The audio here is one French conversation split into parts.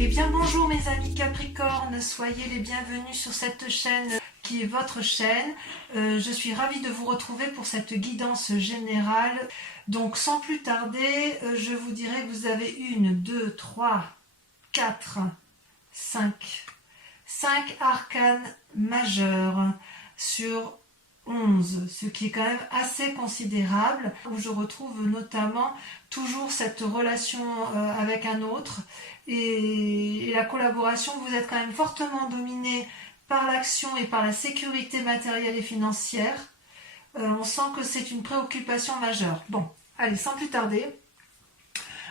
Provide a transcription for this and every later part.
Eh bien bonjour mes amis Capricorne, soyez les bienvenus sur cette chaîne qui est votre chaîne. Je suis ravie de vous retrouver pour cette guidance générale. Donc sans plus tarder, je vous dirai que vous avez 1, 2, 3, 4, 5 arcanes majeurs sur 11, ce qui est quand même assez considérable, où je retrouve notamment toujours cette relation avec un autre et la collaboration. Vous êtes quand même fortement dominé par l'action et par la sécurité matérielle et financière. On sent que c'est une préoccupation majeure. Bon, allez, sans plus tarder,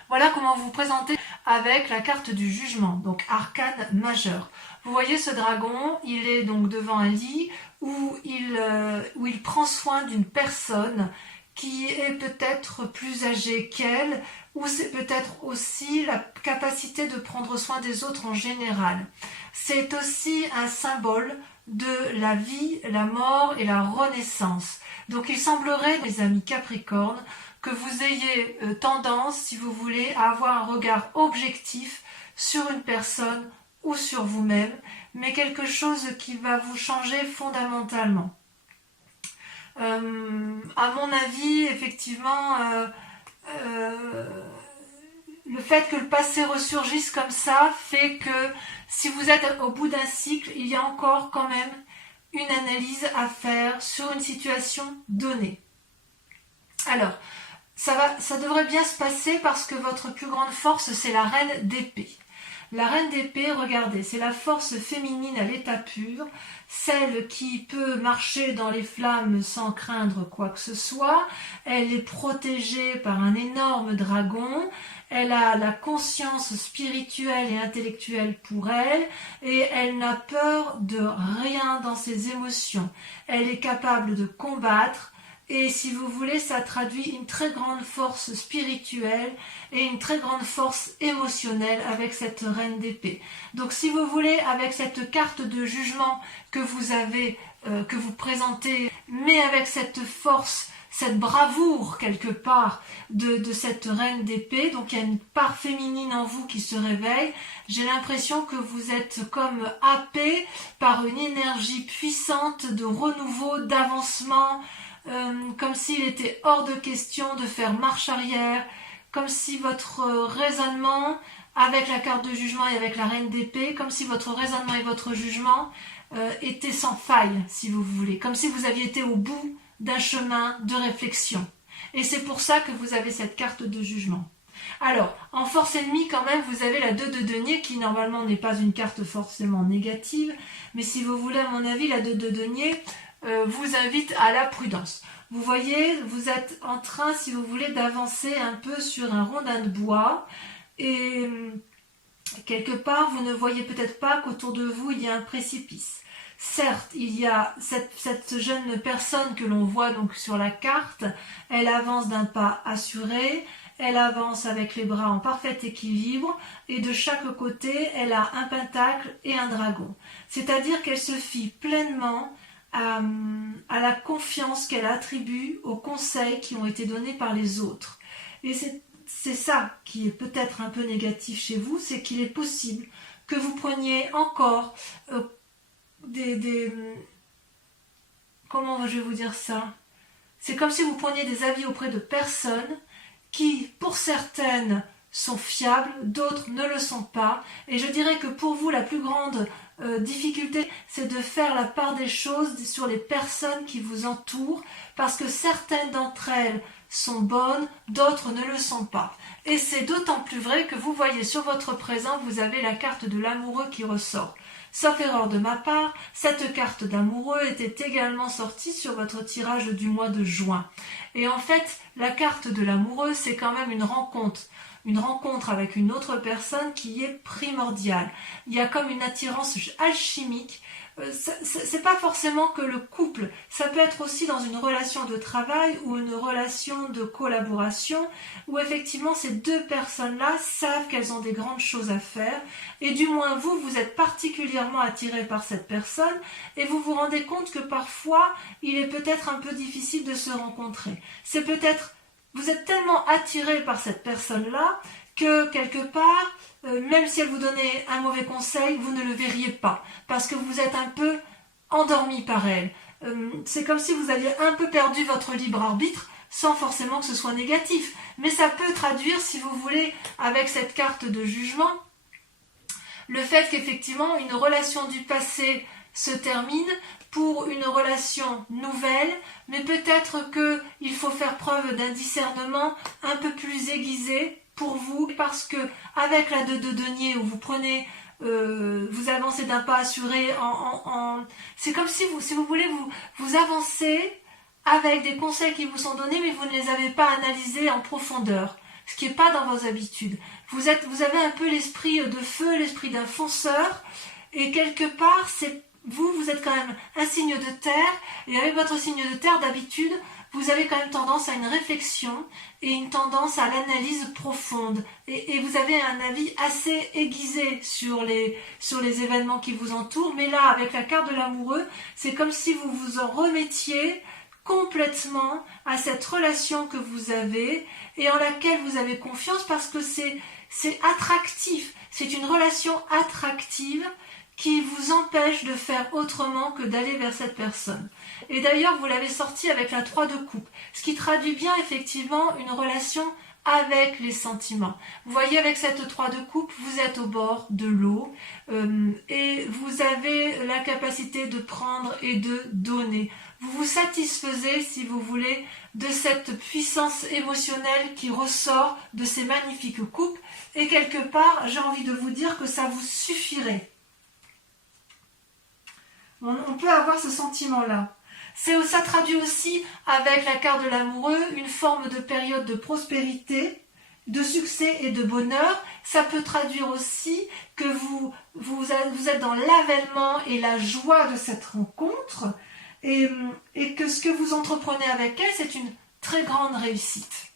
voilà comment vous présentez avec la carte du jugement, donc arcane majeur. Vous voyez ce dragon, il est donc devant un lit où il prend soin d'une personne qui est peut-être plus âgée qu'elle, ou c'est peut-être aussi la capacité de prendre soin des autres en général. C'est aussi un symbole de la vie, la mort et la renaissance. Donc il semblerait, mes amis Capricorne, que vous ayez tendance, si vous voulez, à avoir un regard objectif sur une personne ou sur vous-même, mais quelque chose qui va vous changer fondamentalement. À mon avis, effectivement, le fait que le passé ressurgisse comme ça fait que si vous êtes au bout d'un cycle, il y a encore quand même une analyse à faire sur une situation donnée. Alors, ça devrait bien se passer parce que votre plus grande force, c'est la reine d'épée. La reine d'épée, regardez, c'est la force féminine à l'état pur, celle qui peut marcher dans les flammes sans craindre quoi que ce soit. Elle est protégée par un énorme dragon, elle a la conscience spirituelle et intellectuelle pour elle, et elle n'a peur de rien dans ses émotions. Elle est capable de combattre, et si vous voulez, ça traduit une très grande force spirituelle et une très grande force émotionnelle avec cette reine d'épée. Donc si vous voulez, avec cette carte de jugement que vous avez, que vous présentez, mais avec cette force, cette bravoure quelque part de cette reine d'épée, donc il y a une part féminine en vous qui se réveille, j'ai l'impression que vous êtes comme happé par une énergie puissante de renouveau, d'avancement, comme s'il était hors de question de faire marche arrière, comme si votre raisonnement, avec la carte de jugement et avec la reine d'épée, comme si votre raisonnement et votre jugement étaient sans faille, si vous voulez, comme si vous aviez été au bout d'un chemin de réflexion. Et c'est pour ça que vous avez cette carte de jugement. Alors, en force ennemie, quand même, vous avez la 2 de denier, qui normalement n'est pas une carte forcément négative, mais si vous voulez, à mon avis, la 2 de denier vous invite à la prudence. Vous voyez, vous êtes en train, si vous voulez, d'avancer un peu sur un rondin de bois, et quelque part, vous ne voyez peut-être pas qu'autour de vous, il y a un précipice. Certes, il y a cette jeune personne que l'on voit donc sur la carte, elle avance d'un pas assuré, elle avance avec les bras en parfait équilibre, et de chaque côté, elle a un pentacle et un dragon. C'est-à-dire qu'elle se fie pleinement à la confiance qu'elle attribue aux conseils qui ont été donnés par les autres. Et c'est ça qui est peut-être un peu négatif chez vous, c'est qu'il est possible que vous preniez encore comment je vais vous dire ça? C'est comme si vous preniez des avis auprès de personnes qui, pour certaines, sont fiables, d'autres ne le sont pas. Et je dirais que pour vous, la plus grande difficulté, c'est de faire la part des choses sur les personnes qui vous entourent, parce que certaines d'entre elles sont bonnes, d'autres ne le sont pas. Et c'est d'autant plus vrai que vous voyez sur votre présent, vous avez la carte de l'amoureux qui ressort. Sauf erreur de ma part, cette carte d'amoureux était également sortie sur votre tirage du mois de juin. Et en fait, la carte de l'amoureux, c'est quand même une rencontre avec une autre personne qui est primordiale. Il y a comme une attirance alchimique. C'est pas forcément que le couple, ça peut être aussi dans une relation de travail ou une relation de collaboration où effectivement ces deux personnes-là savent qu'elles ont des grandes choses à faire, et du moins vous êtes particulièrement attiré par cette personne et vous vous rendez compte que parfois il est peut-être un peu difficile de se rencontrer. C'est peut-être, vous êtes tellement attiré par cette personne-là que quelque part, même si elle vous donnait un mauvais conseil, vous ne le verriez pas, parce que vous êtes un peu endormi par elle. C'est comme si vous aviez un peu perdu votre libre arbitre, sans forcément que ce soit négatif. Mais ça peut traduire, si vous voulez, avec cette carte de jugement, le fait qu'effectivement une relation du passé se termine pour une relation nouvelle, mais peut-être qu'il faut faire preuve d'un discernement un peu plus aiguisé pour vous, parce que avec la 2 de denier où vous prenez, vous avancez d'un pas assuré, c'est comme si vous voulez, vous avancez avec des conseils qui vous sont donnés, mais vous ne les avez pas analysés en profondeur, ce qui n'est pas dans vos habitudes. Vous avez un peu l'esprit de feu, l'esprit d'un fonceur, et quelque part, vous êtes quand même un signe de terre, et avec votre signe de terre, d'habitude, vous avez quand même tendance à une réflexion et une tendance à l'analyse profonde. Et vous avez un avis assez aiguisé sur les événements qui vous entourent, mais là, avec la carte de l'amoureux, c'est comme si vous vous en remettiez complètement à cette relation que vous avez et en laquelle vous avez confiance, parce que c'est attractif, c'est une relation attractive qui vous empêche de faire autrement que d'aller vers cette personne. Et d'ailleurs, vous l'avez sorti avec la 3 de coupe, ce qui traduit bien effectivement une relation avec les sentiments. Vous voyez, avec cette 3 de coupe, vous êtes au bord de l'eau et vous avez la capacité de prendre et de donner. Vous vous satisfaisez, si vous voulez, de cette puissance émotionnelle qui ressort de ces magnifiques coupes, et quelque part, j'ai envie de vous dire que ça vous suffirait. On peut avoir ce sentiment-là. Ça traduit aussi, avec la carte de l'amoureux, une forme de période de prospérité, de succès et de bonheur. Ça peut traduire aussi que vous êtes dans l'avènement et la joie de cette rencontre, et que ce que vous entreprenez avec elle, c'est une très grande réussite.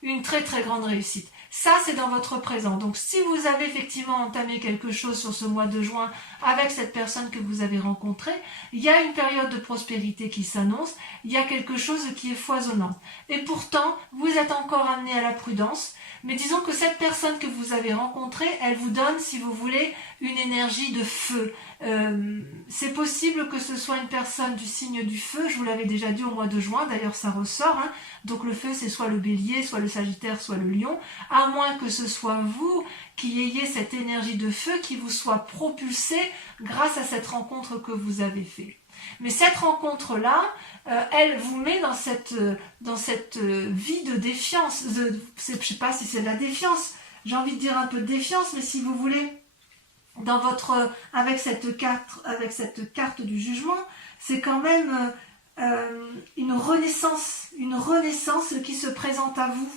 Une très très grande réussite. Ça, c'est dans votre présent. Donc, si vous avez effectivement entamé quelque chose sur ce mois de juin avec cette personne que vous avez rencontrée, il y a une période de prospérité qui s'annonce, il y a quelque chose qui est foisonnant. Et pourtant, vous êtes encore amené à la prudence, mais disons que cette personne que vous avez rencontrée, elle vous donne, si vous voulez, une énergie de feu. C'est possible que ce soit une personne du signe du feu, je vous l'avais déjà dit au mois de juin, d'ailleurs ça ressort, hein. Donc le feu, c'est soit le bélier, soit le sagittaire, soit le lion, à moins que ce soit vous qui ayez cette énergie de feu qui vous soit propulsée grâce à cette rencontre que vous avez faite. Mais cette rencontre-là, elle vous met dans cette vie de défiance. Je ne sais pas si c'est de la défiance, j'ai envie de dire un peu de défiance, mais si vous voulez, avec cette carte du jugement, c'est quand même une renaissance qui se présente à vous.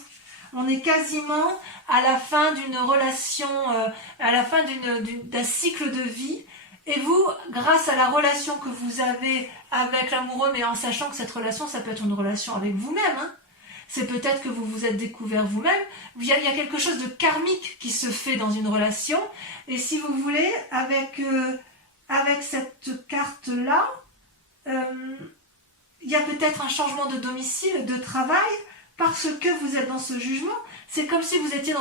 On est quasiment à la fin d'une relation, à la fin d'un cycle de vie. Et vous, grâce à la relation que vous avez avec l'amoureux, mais en sachant que cette relation, ça peut être une relation avec vous-même, hein. C'est peut-être que vous vous êtes découvert vous-même. Il y a quelque chose de karmique qui se fait dans une relation. Et si vous voulez, avec cette carte-là, il y a peut-être un changement de domicile, de travail, parce que vous êtes dans ce jugement. C'est comme si vous étiez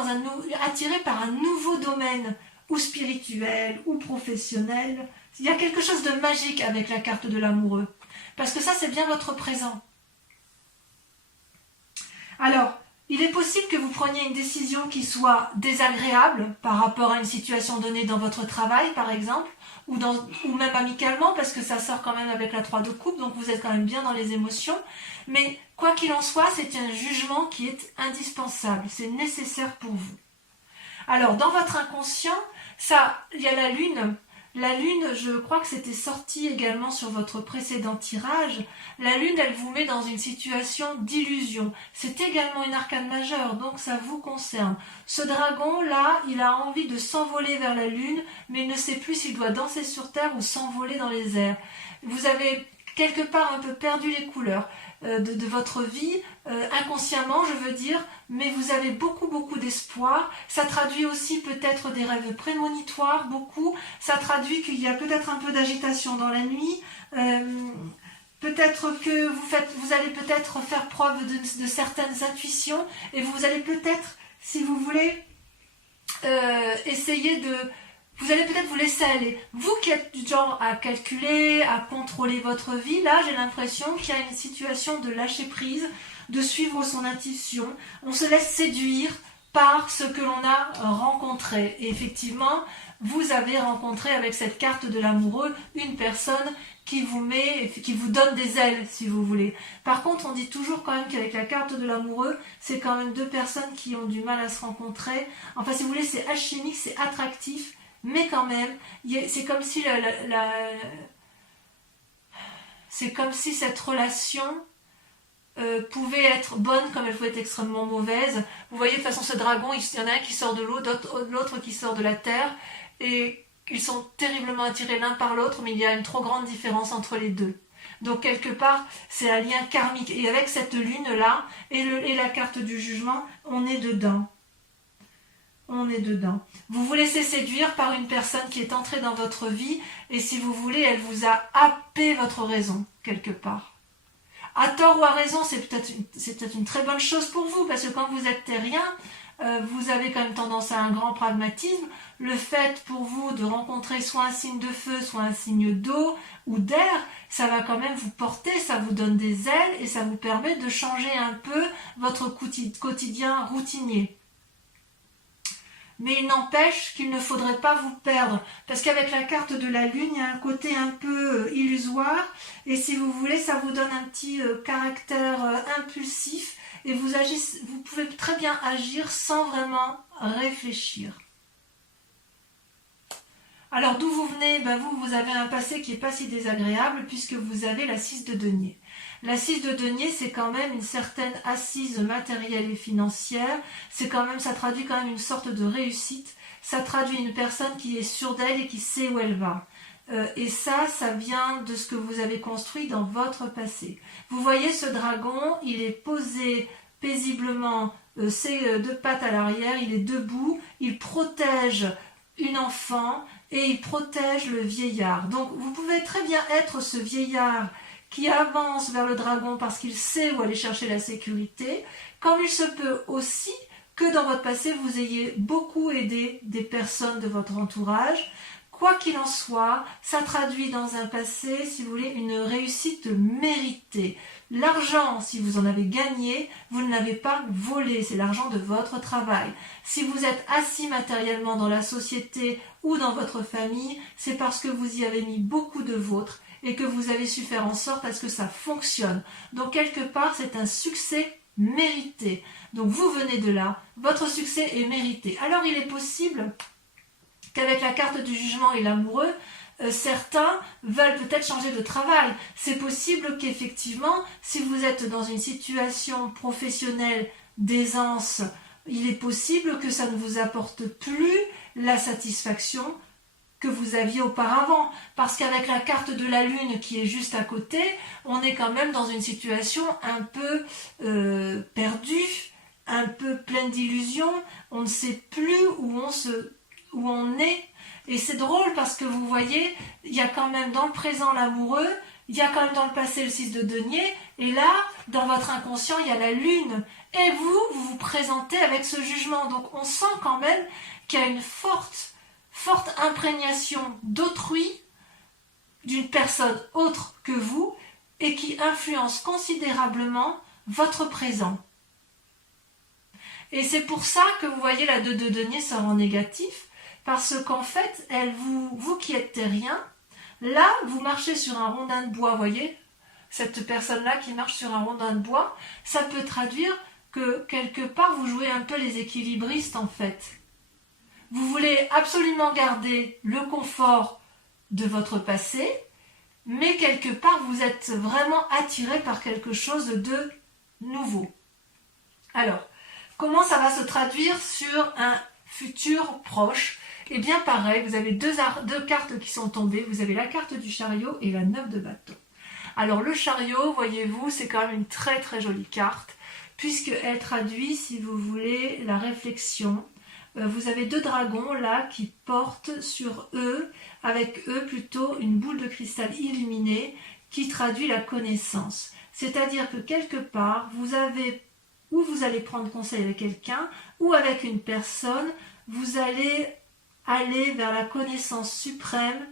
attiré par un nouveau domaine, ou spirituel, ou professionnel. Il y a quelque chose de magique avec la carte de l'amoureux. Parce que ça, c'est bien votre présent. Alors, il est possible que vous preniez une décision qui soit désagréable par rapport à une situation donnée dans votre travail, par exemple, ou même amicalement, parce que ça sort quand même avec la 3 de coupe, donc vous êtes quand même bien dans les émotions. Mais quoi qu'il en soit, c'est un jugement qui est indispensable, c'est nécessaire pour vous. Alors, dans votre inconscient, il y a la lune. La lune, je crois que c'était sorti également sur votre précédent tirage. La lune, elle vous met dans une situation d'illusion. C'est également une arcane majeure, donc ça vous concerne. Ce dragon-là, il a envie de s'envoler vers la lune, mais il ne sait plus s'il doit danser sur terre ou s'envoler dans les airs. Vous avez quelque part un peu perdu les couleurs de votre vie, inconsciemment je veux dire, mais vous avez beaucoup d'espoir. Ça traduit aussi peut-être des rêves prémonitoires, beaucoup. Ça traduit qu'il y a peut-être un peu d'agitation dans la nuit. Peut-être que vous allez peut-être faire preuve de certaines intuitions, et vous allez peut-être, si vous voulez, essayer de... Vous allez peut-être vous laisser aller. Vous qui êtes du genre à calculer, à contrôler votre vie, là j'ai l'impression qu'il y a une situation de lâcher prise, de suivre son intuition. On se laisse séduire par ce que l'on a rencontré. Et effectivement, vous avez rencontré avec cette carte de l'amoureux une personne qui vous donne des ailes, si vous voulez. Par contre, on dit toujours quand même qu'avec la carte de l'amoureux, c'est quand même deux personnes qui ont du mal à se rencontrer. Enfin, si vous voulez, c'est alchimique, c'est attractif, mais quand même, c'est comme si c'est comme si cette relation pouvait être bonne comme elle pouvait être extrêmement mauvaise. Vous voyez, de toute façon, ce dragon, il y en a un qui sort de l'eau, l'autre qui sort de la terre, et ils sont terriblement attirés l'un par l'autre, mais il y a une trop grande différence entre les deux. Donc quelque part, c'est un lien karmique. Et avec cette lune-là, et la carte du jugement, on est dedans. On est dedans. Vous vous laissez séduire par une personne qui est entrée dans votre vie, et si vous voulez, elle vous a happé votre raison, quelque part. À tort ou à raison, c'est peut-être une très bonne chose pour vous, parce que quand vous êtes terrien, vous avez quand même tendance à un grand pragmatisme. Le fait pour vous de rencontrer soit un signe de feu, soit un signe d'eau ou d'air, ça va quand même vous porter, ça vous donne des ailes et ça vous permet de changer un peu votre quotidien routinier. Mais il n'empêche qu'il ne faudrait pas vous perdre, parce qu'avec la carte de la lune, il y a un côté un peu illusoire, et si vous voulez, ça vous donne un petit caractère impulsif, et vous pouvez très bien agir sans vraiment réfléchir. Alors d'où vous venez? Vous avez un passé qui n'est pas si désagréable, puisque vous avez la 6 de denier. La 6 de denier, c'est quand même une certaine assise matérielle et financière, ça traduit quand même une sorte de réussite, ça traduit une personne qui est sûre d'elle et qui sait où elle va. Et ça vient de ce que vous avez construit dans votre passé. Vous voyez ce dragon, il est posé paisiblement, ses deux pattes à l'arrière, il est debout, il protège une enfant et il protège le vieillard. Donc vous pouvez très bien être ce vieillard qui avance vers le dragon parce qu'il sait où aller chercher la sécurité, comme il se peut aussi que dans votre passé, vous ayez beaucoup aidé des personnes de votre entourage. Quoi qu'il en soit, ça traduit dans un passé, si vous voulez, une réussite méritée. L'argent, si vous en avez gagné, vous ne l'avez pas volé, c'est l'argent de votre travail. Si vous êtes assis matériellement dans la société ou dans votre famille, c'est parce que vous y avez mis beaucoup de vôtre et que vous avez su faire en sorte à ce que ça fonctionne. Donc quelque part, c'est un succès mérité. Donc vous venez de là, votre succès est mérité. Alors il est possible qu'avec la carte du jugement et l'amoureux, certains veulent peut-être changer de travail. C'est possible qu'effectivement, si vous êtes dans une situation professionnelle d'aisance, il est possible que ça ne vous apporte plus la satisfaction que vous aviez auparavant. Parce qu'avec la carte de la lune qui est juste à côté, on est quand même dans une situation un peu perdue, un peu pleine d'illusions. On ne sait plus où on est. Et c'est drôle parce que vous voyez, il y a quand même dans le présent l'amoureux, il y a quand même dans le passé le 6 de denier, et là, dans votre inconscient, il y a la lune. Et vous vous présentez avec ce jugement. Donc on sent quand même qu'il y a une forte imprégnation d'autrui, d'une personne autre que vous, et qui influence considérablement votre présent. Et c'est pour ça que vous voyez la 2 de denier sort en négatif, parce qu'en fait, vous qui êtes terrien, là, vous marchez sur un rondin de bois, vous voyez, cette personne-là qui marche sur un rondin de bois, ça peut traduire que quelque part, vous jouez un peu les équilibristes en fait. Vous voulez absolument garder le confort de votre passé, mais quelque part, vous êtes vraiment attiré par quelque chose de nouveau. Alors, comment ça va se traduire sur un futur proche? Eh bien pareil, vous avez deux cartes qui sont tombées, vous avez la carte du chariot et la 9 de bâton. Alors le chariot, voyez-vous, c'est quand même une très très jolie carte, puisqu'elle traduit, si vous voulez, la réflexion. Vous avez deux dragons là qui portent sur eux, avec eux plutôt une boule de cristal illuminée qui traduit la connaissance. C'est-à-dire que quelque part, vous allez prendre conseil avec quelqu'un ou avec une personne, vous allez aller vers la connaissance suprême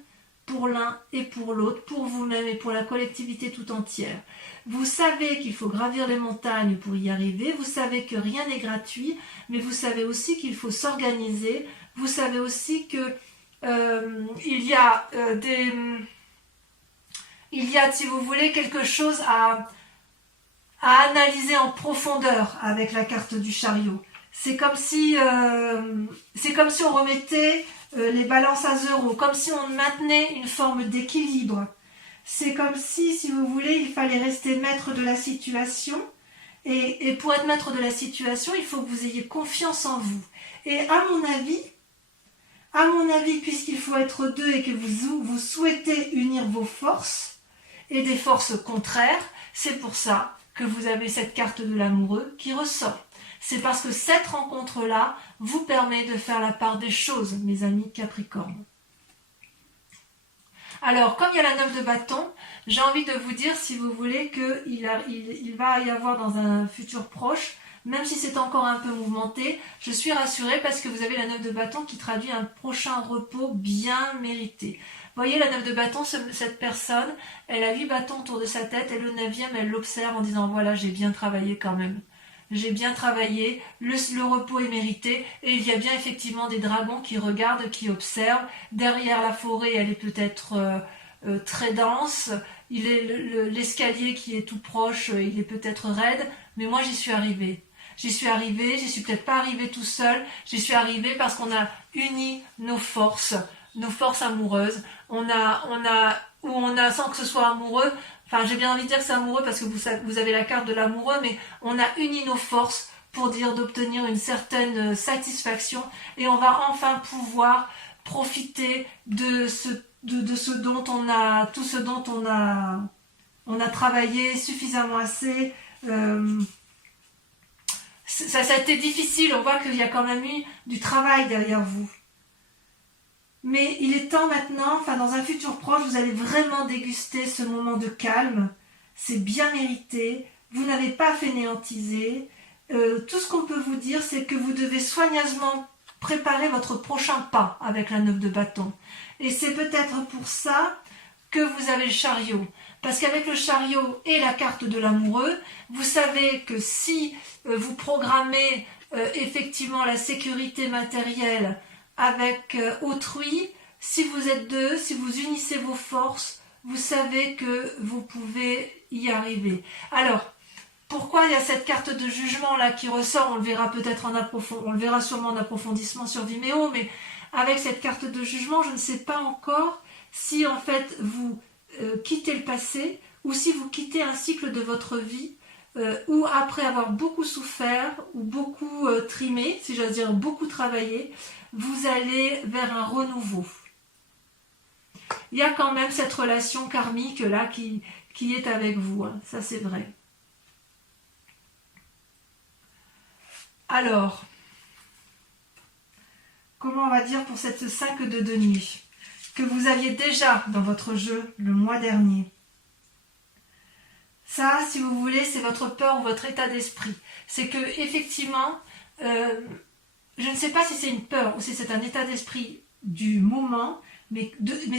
pour l'un et pour l'autre, pour vous-même et pour la collectivité tout entière. Vous savez qu'il faut gravir les montagnes pour y arriver, vous savez que rien n'est gratuit, mais vous savez aussi qu'il faut s'organiser, vous savez aussi que il y a, si vous voulez, quelque chose à analyser en profondeur avec la carte du chariot. C'est comme si on remettait les balances à zéro, comme si on maintenait une forme d'équilibre. C'est comme si vous voulez, il fallait rester maître de la situation. Et pour être maître de la situation, il faut que vous ayez confiance en vous. Et à mon avis, puisqu'il faut être deux et que vous souhaitez unir vos forces et des forces contraires, c'est pour ça que vous avez cette carte de l'amoureux qui ressort. C'est parce que cette rencontre-là vous permet de faire la part des choses, mes amis Capricorne. Alors, comme il y a la 9 de bâton, j'ai envie de vous dire, si vous voulez, qu'il va y avoir dans un futur proche, même si c'est encore un peu mouvementé, je suis rassurée parce que vous avez la 9 de bâton qui traduit un prochain repos bien mérité. Vous voyez, la 9 de bâton, cette personne, elle a 8 bâtons autour de sa tête et le 9e, elle l'observe en disant, voilà, j'ai bien travaillé quand même. J'ai bien travaillé, le repos est mérité, et il y a bien effectivement des dragons qui regardent, qui observent. Derrière la forêt, elle est peut-être très dense, l'escalier qui est tout proche, il est peut-être raide, mais moi j'y suis arrivée. J'y suis peut-être pas arrivée tout seul, j'y suis arrivée parce qu'on a uni nos forces amoureuses, on a, sans que ce soit amoureux, enfin j'ai bien envie de dire que c'est amoureux parce que vous avez la carte de l'amoureux, mais on a uni nos forces pour dire d'obtenir une certaine satisfaction et on va enfin pouvoir profiter de ce dont tout ce dont on a travaillé suffisamment assez. Ça a été difficile, on voit qu'il y a quand même eu du travail derrière vous. Mais il est temps maintenant, dans un futur proche, vous allez vraiment déguster ce moment de calme. C'est bien mérité, vous n'avez pas fainéantisé. Tout ce qu'on peut vous dire, c'est que vous devez soigneusement préparer votre prochain pas avec la 9 de bâton. Et c'est peut-être pour ça que vous avez le chariot. Parce qu'avec le chariot et la carte de l'amoureux, vous savez que si vous programmez effectivement la sécurité matérielle avec autrui, si vous êtes deux, si vous unissez vos forces, vous savez que vous pouvez y arriver. Alors, pourquoi il y a cette carte de jugement là qui ressort? On le verra peut-être on le verra sûrement en approfondissement sur Vimeo, mais avec cette carte de jugement, je ne sais pas encore si en fait vous quittez le passé ou si vous quittez un cycle de votre vie où après avoir beaucoup souffert ou beaucoup trimé, si j'ose dire beaucoup travaillé, vous allez vers un renouveau. Il y a quand même cette relation karmique là qui est avec vous, hein. Ça c'est vrai. Alors, comment on va dire pour cette 5 de denier que vous aviez déjà dans votre jeu le mois dernier? Ça, si vous voulez, c'est votre peur ou votre état d'esprit. C'est que effectivement, je ne sais pas si c'est une peur ou si c'est un état d'esprit du moment, mais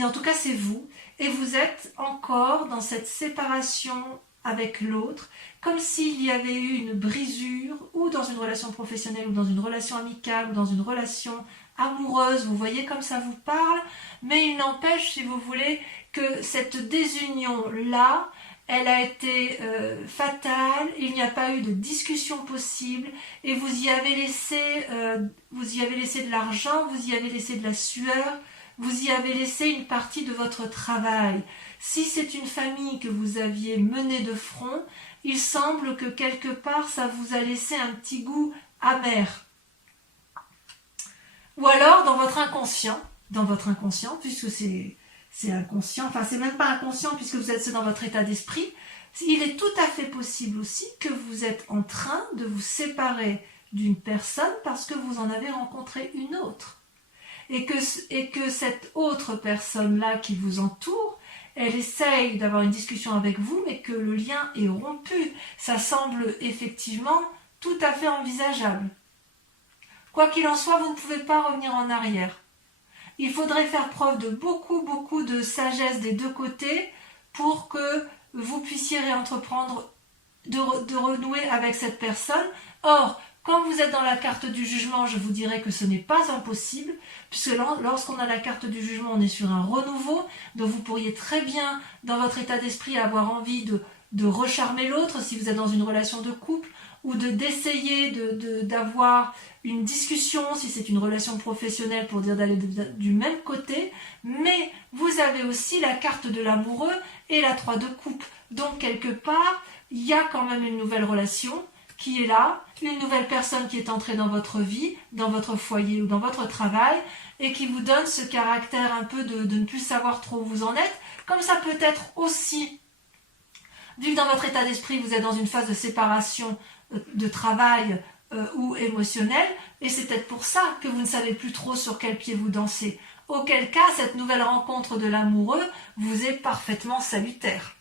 en tout cas c'est vous. Et vous êtes encore dans cette séparation avec l'autre, comme s'il y avait eu une brisure, ou dans une relation professionnelle, ou dans une relation amicale, ou dans une relation amoureuse, vous voyez comme ça vous parle, mais il n'empêche, si vous voulez, que cette désunion-là, elle a été fatale, il n'y a pas eu de discussion possible, et vous y avez laissé de l'argent, vous y avez laissé de la sueur, vous y avez laissé une partie de votre travail. Si c'est une famille que vous aviez menée de front, il semble que quelque part ça vous a laissé un petit goût amer. Ou alors dans votre inconscient, puisque c'est inconscient, enfin c'est même pas inconscient puisque vous êtes dans votre état d'esprit, il est tout à fait possible aussi que vous êtes en train de vous séparer d'une personne parce que vous en avez rencontré une autre. Et que cette autre personne-là qui vous entoure, elle essaye d'avoir une discussion avec vous, mais que le lien est rompu. Ça semble effectivement tout à fait envisageable. Quoi qu'il en soit, vous ne pouvez pas revenir en arrière. Il faudrait faire preuve de beaucoup de sagesse des deux côtés pour que vous puissiez réentreprendre de renouer avec cette personne. Or, quand vous êtes dans la carte du jugement, je vous dirais que ce n'est pas impossible, puisque lorsqu'on a la carte du jugement, on est sur un renouveau, donc vous pourriez très bien, dans votre état d'esprit, avoir envie de recharmer l'autre, si vous êtes dans une relation de couple, ou d'essayer d'avoir une discussion, si c'est une relation professionnelle, pour dire d'aller du même côté, mais vous avez aussi la carte de l'amoureux et la 3 de coupe. Donc, quelque part, il y a quand même une nouvelle relation qui est là, une nouvelle personne qui est entrée dans votre vie, dans votre foyer ou dans votre travail, et qui vous donne ce caractère un peu de ne plus savoir trop où vous en êtes, comme ça peut être aussi, vu que dans votre état d'esprit, vous êtes dans une phase de séparation de travail ou émotionnel, et c'est peut-être pour ça que vous ne savez plus trop sur quel pied vous dansez. Auquel cas, cette nouvelle rencontre de l'amoureux vous est parfaitement salutaire.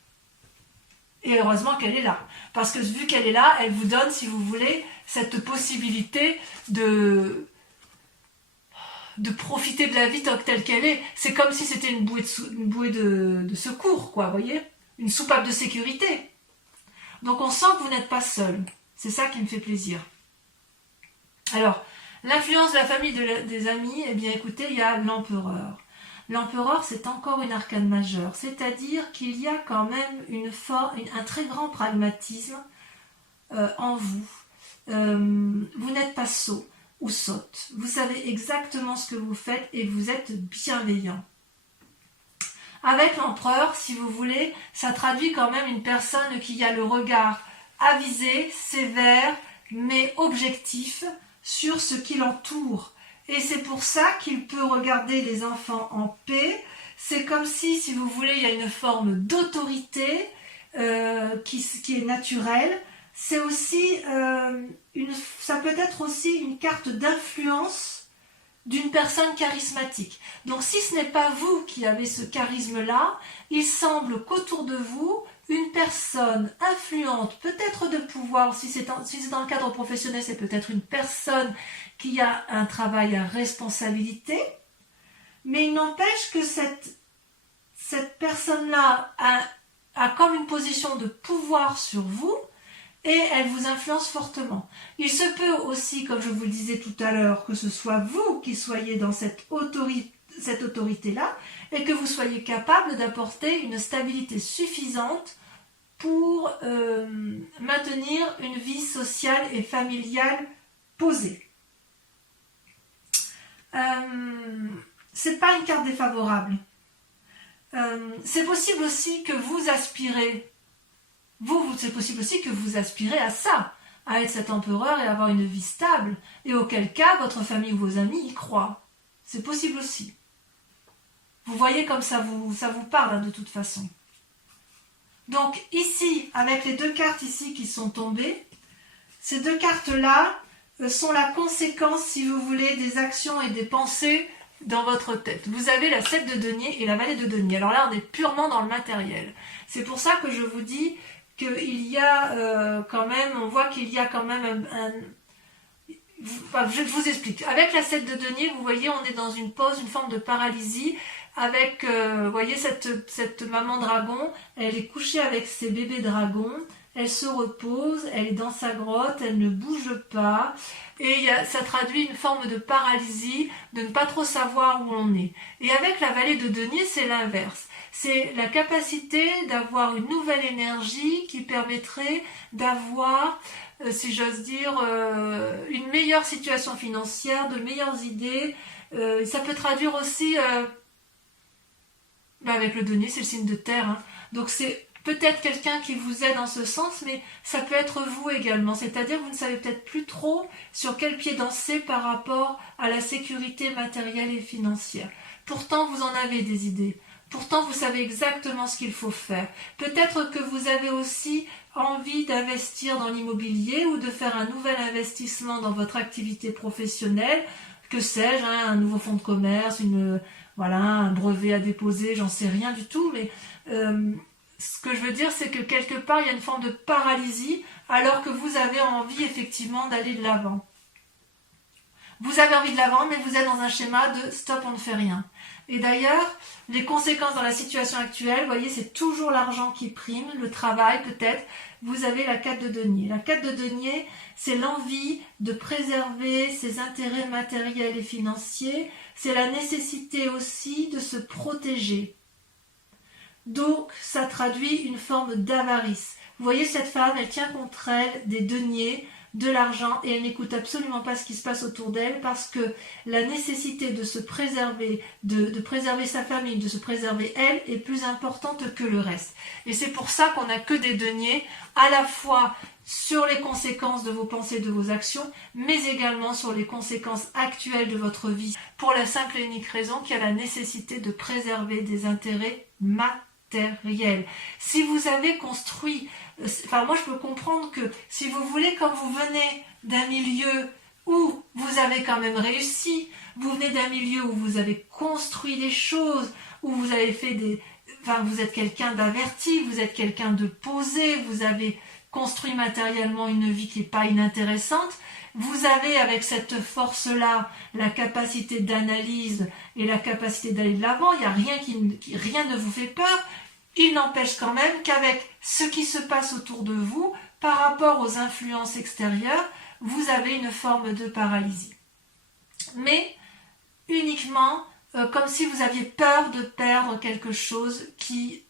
Et heureusement qu'elle est là. Parce que vu qu'elle est là, elle vous donne, si vous voulez, cette possibilité de profiter de la vie telle qu'elle est. C'est comme si c'était une bouée de secours, quoi, vous voyez? Une soupape de sécurité. Donc on sent que vous n'êtes pas seul. C'est ça qui me fait plaisir. Alors, l'influence de la famille, des amis, eh bien écoutez, il y a l'empereur. L'empereur, c'est encore une arcane majeure, c'est-à-dire qu'il y a quand même un très grand pragmatisme en vous. Vous n'êtes pas sot ou sotte. Vous savez exactement ce que vous faites et vous êtes bienveillant. Avec l'empereur, si vous voulez, ça traduit quand même une personne qui a le regard avisé, sévère, mais objectif sur ce qui l'entoure. Et c'est pour ça qu'il peut regarder les enfants en paix. C'est comme si vous voulez, il y a une forme d'autorité qui est naturelle. C'est aussi ça peut être aussi une carte d'influence d'une personne charismatique. Donc si ce n'est pas vous qui avez ce charisme-là, il semble qu'autour de vous, une personne influente, peut-être de pouvoir, si c'est dans le cadre professionnel, c'est peut-être une personne qui a un travail à responsabilité, mais il n'empêche que cette personne-là a comme une position de pouvoir sur vous et elle vous influence fortement. Il se peut aussi, comme je vous le disais tout à l'heure, que ce soit vous qui soyez dans cette autorité-là et que vous soyez capable d'apporter une stabilité suffisante pour maintenir une vie sociale et familiale posée. C'est pas une carte défavorable. C'est possible aussi que vous aspirez, c'est possible aussi que vous aspirez à ça, à être cet empereur et avoir une vie stable, et auquel cas votre famille ou vos amis y croient. C'est possible aussi. Vous voyez comme ça vous parle hein, de toute façon. Donc ici, avec les deux cartes ici qui sont tombées, ces deux cartes-là sont la conséquence, si vous voulez, des actions et des pensées dans votre tête. Vous avez la 7 de denier et la vallée de denier. Alors là, on est purement dans le matériel. C'est pour ça que je vous dis qu'il y a quand même, on voit qu'il y a quand même je vous explique. Avec la 7 de denier, vous voyez, on est dans une pause, une forme de paralysie. Avec, vous voyez, cette maman dragon, elle est couchée avec ses bébés dragons, elle se repose, elle est dans sa grotte, elle ne bouge pas, et ça traduit une forme de paralysie, de ne pas trop savoir où on est. Et avec la vallée de denier, c'est l'inverse. C'est la capacité d'avoir une nouvelle énergie qui permettrait d'avoir, si j'ose dire, une meilleure situation financière, de meilleures idées. Ça peut traduire aussi... avec le denier, c'est le signe de terre. Hein. Donc c'est peut-être quelqu'un qui vous aide en ce sens, mais ça peut être vous également. C'est-à-dire que vous ne savez peut-être plus trop sur quel pied danser par rapport à la sécurité matérielle et financière. Pourtant, vous en avez des idées. Pourtant, vous savez exactement ce qu'il faut faire. Peut-être que vous avez aussi envie d'investir dans l'immobilier ou de faire un nouvel investissement dans votre activité professionnelle. Que sais-je, hein, un nouveau fonds de commerce, un brevet à déposer, j'en sais rien du tout, mais ce que je veux dire, c'est que quelque part, il y a une forme de paralysie, alors que vous avez envie effectivement d'aller de l'avant. Vous avez envie de la vendre, mais vous êtes dans un schéma de stop, on ne fait rien. Et d'ailleurs, les conséquences dans la situation actuelle, vous voyez, c'est toujours l'argent qui prime, le travail peut-être. Vous avez la 4 de denier. La 4 de denier, c'est l'envie de préserver ses intérêts matériels et financiers. C'est la nécessité aussi de se protéger. Donc, ça traduit une forme d'avarice. Vous voyez, cette femme, elle tient contre elle des deniers, de l'argent, et elle n'écoute absolument pas ce qui se passe autour d'elle parce que la nécessité de se préserver, de préserver sa famille, de se préserver elle, est plus importante que le reste. Et c'est pour ça qu'on n'a que des deniers, à la fois sur les conséquences de vos pensées, de vos actions, mais également sur les conséquences actuelles de votre vie, pour la simple et unique raison qu'il y a la nécessité de préserver des intérêts matériels. Si vous avez construit, enfin moi je peux comprendre que si vous voulez, comme vous venez d'un milieu où vous avez quand même réussi, vous venez d'un milieu où vous avez construit des choses, où vous avez fait des... Enfin, vous êtes quelqu'un d'averti, vous êtes quelqu'un de posé, vous avez construit matériellement une vie qui n'est pas inintéressante. Vous avez avec cette force-là la capacité d'analyse et la capacité d'aller de l'avant. Il n'y a rien rien ne vous fait peur. Il n'empêche quand même qu'avec ce qui se passe autour de vous, par rapport aux influences extérieures, vous avez une forme de paralysie. Mais uniquement comme si vous aviez peur de perdre quelque chose qui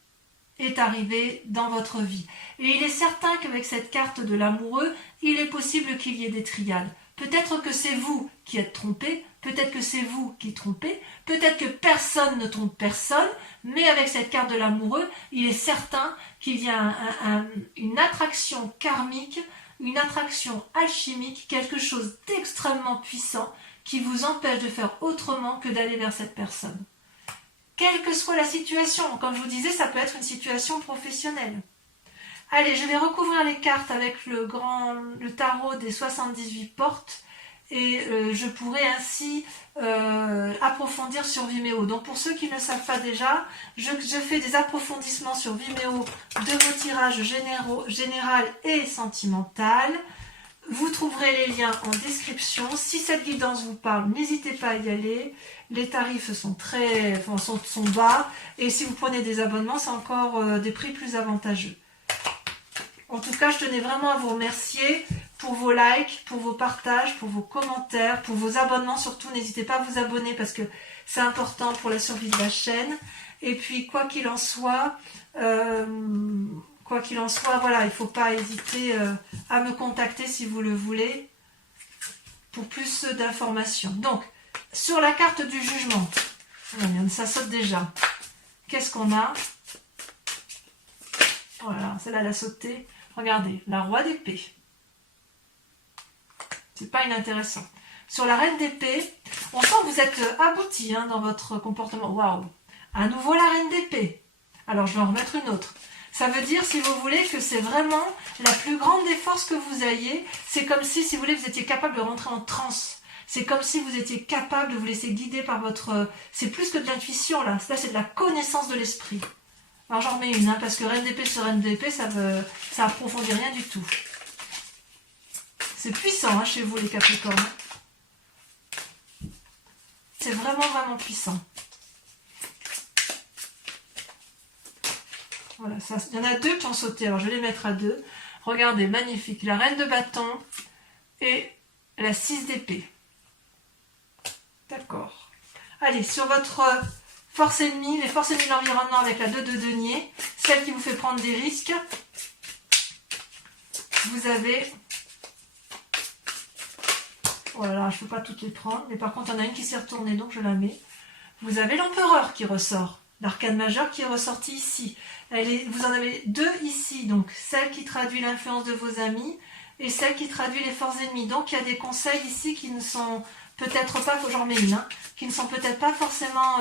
est arrivé dans votre vie. Et il est certain qu'avec cette carte de l'amoureux, il est possible qu'il y ait des triades. Peut-être que c'est vous qui êtes trompé, peut-être que c'est vous qui trompez, peut-être que personne ne trompe personne, mais avec cette carte de l'amoureux, il est certain qu'il y a une attraction karmique, une attraction alchimique, quelque chose d'extrêmement puissant qui vous empêche de faire autrement que d'aller vers cette personne. Quelle que soit la situation, comme je vous disais, ça peut être une situation professionnelle. Allez, je vais recouvrir les cartes avec le tarot des 78 portes et je pourrai ainsi approfondir sur Vimeo. Donc pour ceux qui ne le savent pas déjà, je fais des approfondissements sur Vimeo de vos tirages général et sentimental. Vous trouverez les liens en description. Si cette guidance vous parle, n'hésitez pas à y aller. Les tarifs sont sont bas et si vous prenez des abonnements, c'est encore des prix plus avantageux. En tout cas, je tenais vraiment à vous remercier pour vos likes, pour vos partages, pour vos commentaires, pour vos abonnements. Surtout, n'hésitez pas à vous abonner parce que c'est important pour la survie de la chaîne. Et puis, quoi qu'il en soit, voilà, il ne faut pas hésiter à me contacter si vous le voulez pour plus d'informations. Donc, sur la carte du jugement, ça saute déjà. Qu'est-ce qu'on a? Voilà, celle-là, elle a sauté. Regardez, la roi d'épée. C'est pas inintéressant. Sur la reine d'épée, on sent que vous êtes abouti dans votre comportement. Waouh! À nouveau la reine d'épée. Alors, je vais en remettre une autre. Ça veut dire, si vous voulez, que c'est vraiment la plus grande des forces que vous ayez. C'est comme si vous voulez, vous étiez capable de rentrer en transe. C'est comme si vous étiez capable de vous laisser guider par votre... C'est plus que de l'intuition, là. Là, c'est de la connaissance de l'esprit. Alors, j'en remets une, parce que reine d'épée sur reine d'épée, ça approfondit rien du tout. C'est puissant, chez vous, les Capricornes. C'est vraiment, vraiment puissant. Voilà, il y en a deux qui ont sauté, alors je vais les mettre à deux. Regardez, magnifique. La reine de bâton et la 6 d'épée. D'accord. Allez, sur votre force ennemie, les forces ennemies de l'environnement avec la 2 de denier, celle qui vous fait prendre des risques, vous avez... Voilà, je ne peux pas toutes les prendre, mais par contre, il y en a une qui s'est retournée, donc je la mets. Vous avez l'empereur qui ressort, l'arcane majeur qui est ressorti ici. Vous en avez deux ici, donc celle qui traduit l'influence de vos amis et celle qui traduit les forces ennemies. Donc il y a des conseils ici qui ne sont peut-être pas, j'en remets une, qui ne sont peut-être pas forcément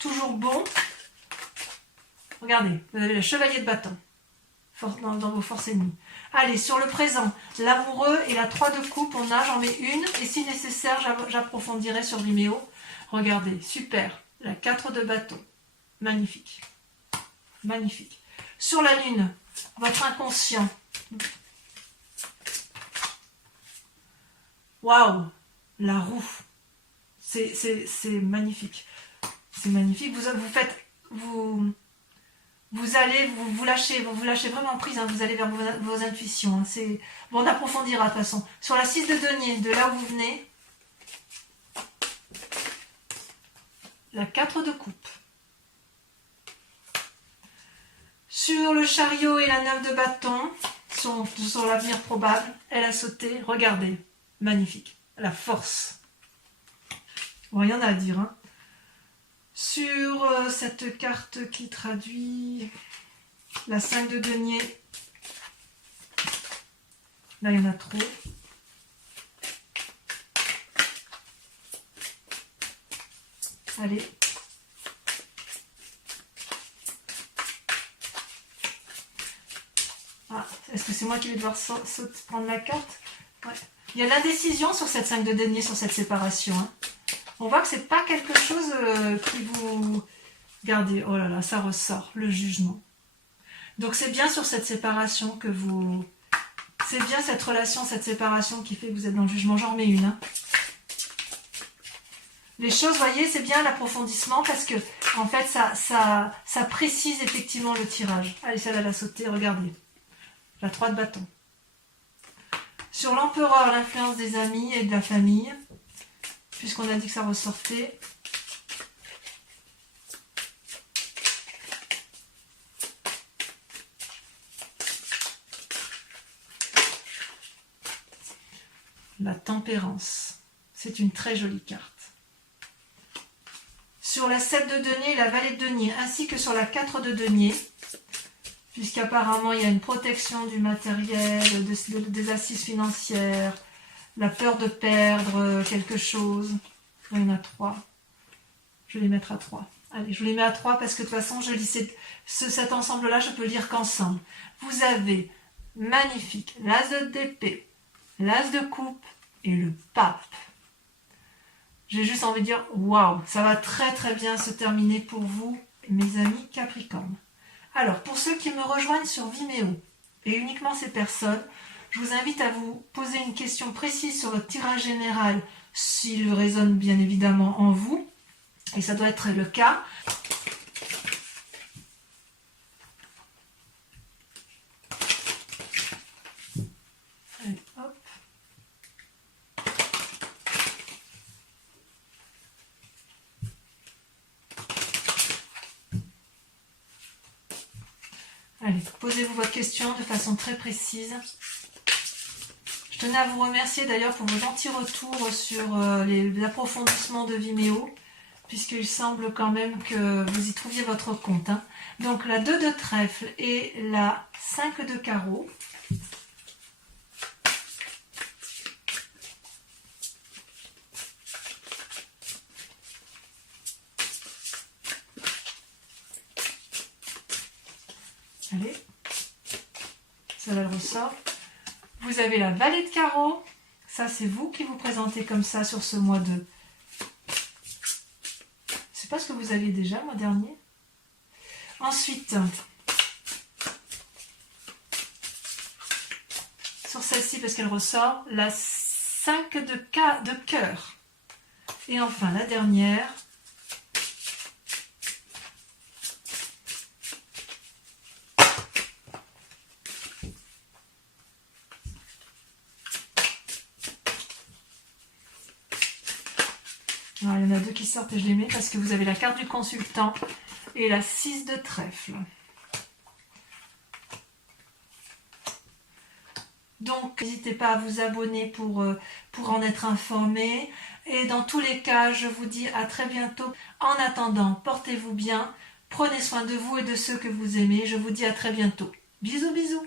toujours bons. Regardez, vous avez le chevalier de bâton dans vos forces ennemies. Allez, sur le présent, l'amoureux et la 3 de coupe, j'en mets une et si nécessaire, j'approfondirai sur Vimeo. Regardez, super, la 4 de bâton, magnifique. Magnifique. Sur la lune, votre inconscient. Waouh, la roue. C'est magnifique. C'est magnifique. Vous allez vous lâcher vraiment prise, hein, vous allez vers vos intuitions. Hein, bon, on approfondira de toute façon. Sur la 6 de denier, de là où vous venez, la 4 de coupe. Sur le chariot et la 9 de bâton, sur l'avenir probable, elle a sauté. Regardez, magnifique. La force. Bon, il y en a à dire. Hein. Sur cette carte qui traduit la 5 de denier, là il y en a trop. Allez. Ah, est-ce que c'est moi qui vais devoir prendre la carte? Ouais. Il y a de l'indécision sur cette 5 de denier, sur cette séparation. Hein. On voit que c'est pas quelque chose qui vous... Regardez, oh là là, ça ressort, le jugement. Donc c'est bien sur cette séparation que vous... C'est bien cette relation, cette séparation qui fait que vous êtes dans le jugement. J'en remets une. Hein. Les choses, vous voyez, c'est bien l'approfondissement parce que, en fait, ça précise effectivement le tirage. Allez, celle-là, elle a sauté, regardez. La 3 de bâton. Sur l'empereur, l'influence des amis et de la famille, puisqu'on a dit que ça ressortait. La tempérance. C'est une très jolie carte. Sur la 7 de denier et la valet de denier, ainsi que sur la 4 de denier, puisqu'apparemment il y a une protection du matériel, des assises financières, la peur de perdre quelque chose. Il y en a 3. Je vais les mettre à 3. Allez, je les mets à 3 parce que de toute façon, je lis cet ensemble-là, je peux le lire qu'ensemble. Vous avez magnifique l'as d'épée, l'as de coupe et le pape. J'ai juste envie de dire, waouh, ça va très très bien se terminer pour vous, mes amis Capricorne. Alors, pour ceux qui me rejoignent sur Vimeo, et uniquement ces personnes, je vous invite à vous poser une question précise sur votre tirage général, s'il résonne bien évidemment en vous, et ça doit être le cas. Allez, hop. Allez, posez-vous votre question de façon très précise. Je tenais à vous remercier d'ailleurs pour vos gentils retours sur les approfondissements de Vimeo, puisqu'il semble quand même que vous y trouviez votre compte. Hein. Donc la 2 de trèfle et la 5 de carreau. Allez, ça va le ressort. Vous avez la valet de carreau. Ça, c'est vous qui vous présentez comme ça sur ce mois de... C'est pas ce que vous aviez déjà, le mois dernier. Ensuite, sur celle-ci, parce qu'elle ressort, la 5 de cœur. Et enfin, la dernière... Alors, il y en a 2 qui sortent et je les mets parce que vous avez la carte du consultant et la 6 de trèfle. Donc, n'hésitez pas à vous abonner pour en être informé. Et dans tous les cas, je vous dis à très bientôt. En attendant, portez-vous bien, prenez soin de vous et de ceux que vous aimez. Je vous dis à très bientôt. Bisous, bisous.